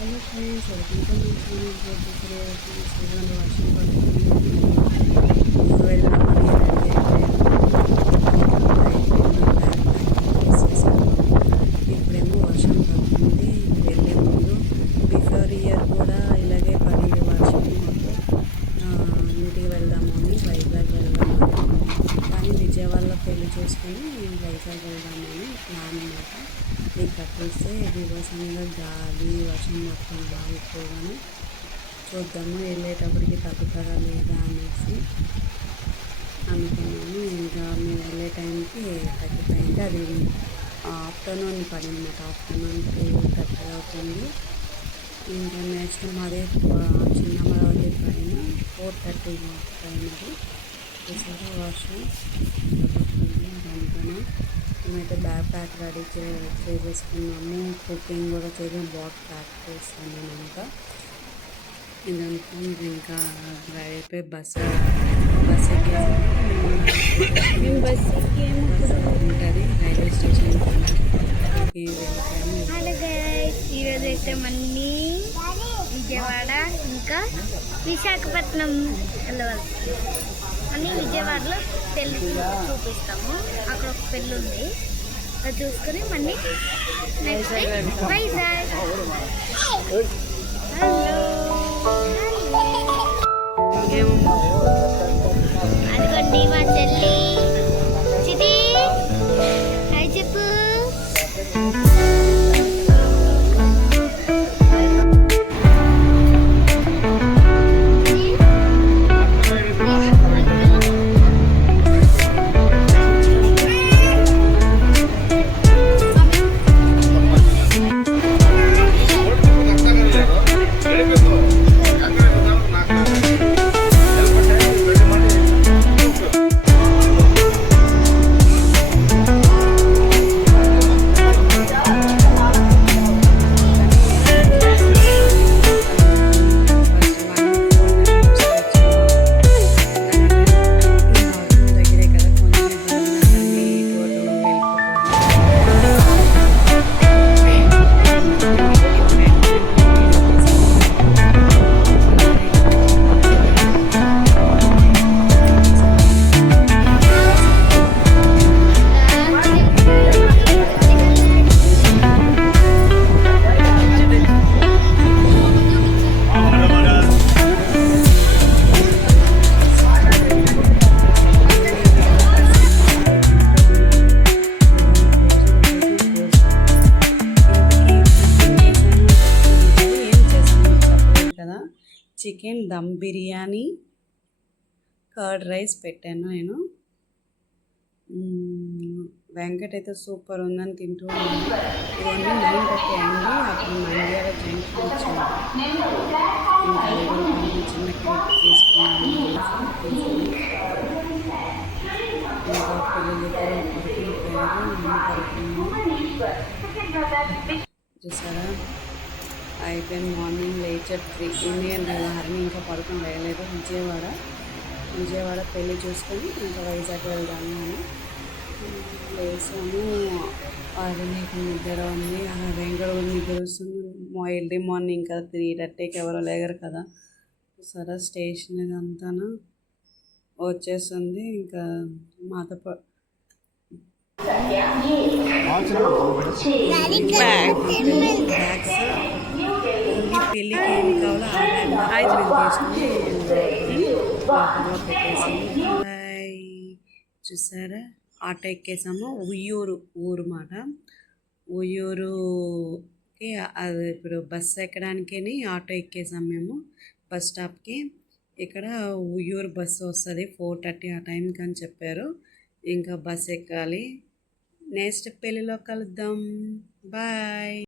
Hello friends, welcome to my channel. చూడండి, వర్షం పడుతుంది. వెళ్దామని ఇప్పుడేమో వర్షం పడుతుంది. వెళ్ళే ముందు బిఫోర్ ఇయర్ కూడా ఇలాగే పడింది వర్షం. ఇంటికి వెళ్దామని, వైజాగ్ వెళ్దామని, కానీ విజయవాడలో పెళ్లి చేసుకొని వైజాగ్ వెళ్దామని ప్లాన్ అన్నమాట. ఇక్కడ చూస్తే వివసంగా గాలి వర్షం మొత్తం బాగుపోగానే చూద్దాము వెళ్ళేటప్పటికి తగ్గుతారా లేదా అనేసి అనుకున్నాము. ఇంకా మేము వెళ్ళే టైంకి తగ్గిపోయింది. అది ఆఫ్టర్నూన్ పడిందన్నమాట. ఆఫ్టర్నూన్ 2:30 అవుతుంది. ఇంకా నెక్స్ట్ మాదే చిన్న అమరావతి పైన 4:30 పైనది చూసారా వర్షం దానిపైన. మేమైతే బ్యాగ్ ప్యాక్ రెడీ చేసేసుకున్నాము. కుకింగ్ కూడా చేసి బాక్స్ ప్యాక్ చేస్తాను నేను. ఇంకా రెడీ అయిపోయి బస్ ఎక్కేసాము. మేము బస్ ఉంటుంది రైల్వే స్టేషన్. ఈరోజు అయితే మళ్ళీ విజయవాడ ఇంకా విశాఖపట్నం వెళ్ళవచ్చు. మళ్ళీ విజయవాడలో పెళ్ళి చూపిస్తాము. అక్కడ ఒక పెళ్ళి ఉంది, అది చూసుకొని మళ్ళీ నెక్స్ట్ వైజాగ్. అదిగోండి మా చెల్లి చిటి. హాయ్ చెప్పు. Chicken dum biryani, curd rice పెట్టాను నేను. వెంకట్ అయితే సూపర్ ఉందని తింటూ ఉన్నాను. ఇవన్నీ 9:30 అయింది. అప్పుడు నంద్యాల జంక్షన్ వచ్చింది. ఇంకా చిన్న కేక్ తీసుకున్నాను. ఇంకా పిల్లలు చూసారా అయిపోయింది. మార్నింగ్ లేచర్ 3 ఇండియన్ హరిని ఇంకా పడుకొని వేయలేదు. విజయవాడ పెళ్ళి చూసుకొని ఇంకా వైజాగ్ వెళ్దాము అని లేసాము. హరినికి నిద్ర ఉంది, వెంకట నిద్ర వస్తుంది. ఎర్లీ మార్నింగ్ కదా 3:30కి ఎవరో లేగరు కదా. సరే స్టేషన్ ఇదంతా వచ్చేస్తుంది. ఇంకా మాతో పెళ్ళికి ఏమి కావాలో చూసారా ఆటో ఎక్కేసాము. ఊరు మాట. ఉయ్యూరుకి అది ఇప్పుడు బస్సు ఎక్కడానికి ఆటో ఎక్కేసాం మేము బస్ స్టాప్కి. ఇక్కడ ఉయ్యూరు బస్సు వస్తుంది 4:30 ఆ టైంకి అని చెప్పారు. ఇంకా బస్ ఎక్కాలి. నెక్స్ట్ పెళ్ళిలో కలుద్దాం. బాయ్.